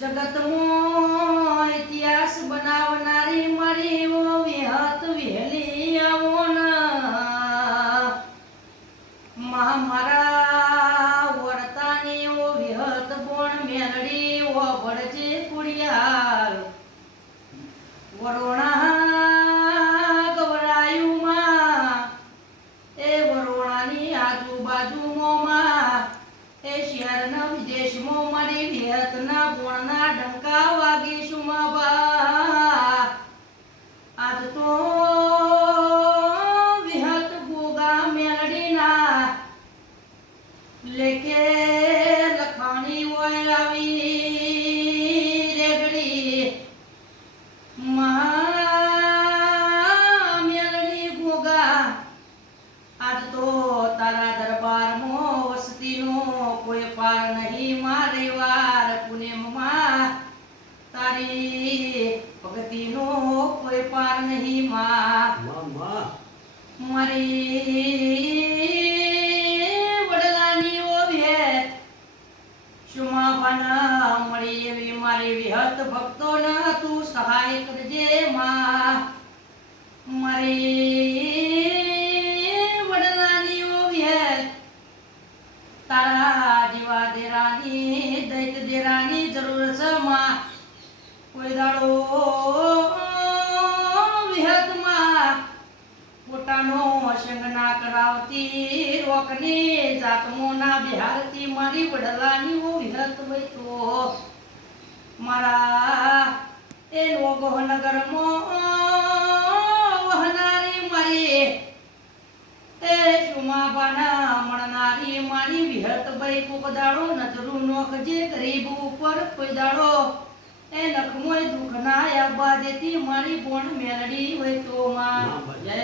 જગતમાં ઇતિહાસ બનાવનારી મારી ઓ વિહત વહેલી આવોના મારા વર્તાની ઓ વિહત બોણ મેલડી ઓ ભળજે કુડિયાલ વરોણા ગવરાયુમાં એ વરોણાની આજુબાજુમાં એ શહેરના વિદેશમાં મારી વિહતના બોણના ડંકા વાગીશું બા આજ તો વિહત ગોગા મેલડીના લેકે લખાણી હોય આવી રેગડી મેલડી ગોગા આજ તો તારા દરબારમાં વસતીનો કોઈ પાર નહીં મારે વાર પુણ્યમાં તારી ભક્તિનો કોઈ પાર નહીં મારી વડલાની ઓ ભેટ શુમાપાના મળી એવી મારી વિહત ભક્તોને તું સહાય કરજે મારી તારા જેવા દેરાની દૈત દેરાની જરૂર છે માં કોઈ દાડો વિહતમાં પોતાનો સંગ ના કરાવતી રોકની જાતમો ના બિહારતી મારી વડલાની ઓ વિહત હોય તો મારા એ લોગો નગરમાં વહનારી મારી એ સુમાબાના મળનારી મારી વિહત ભાઈ કોક દાડો નજરું નોખજે ગરીબ ઉપર કોઈ દાડો એ નખમોય દુઃખ ના આબા દેતી મારી બોણ મેલડી હોય તો માં જય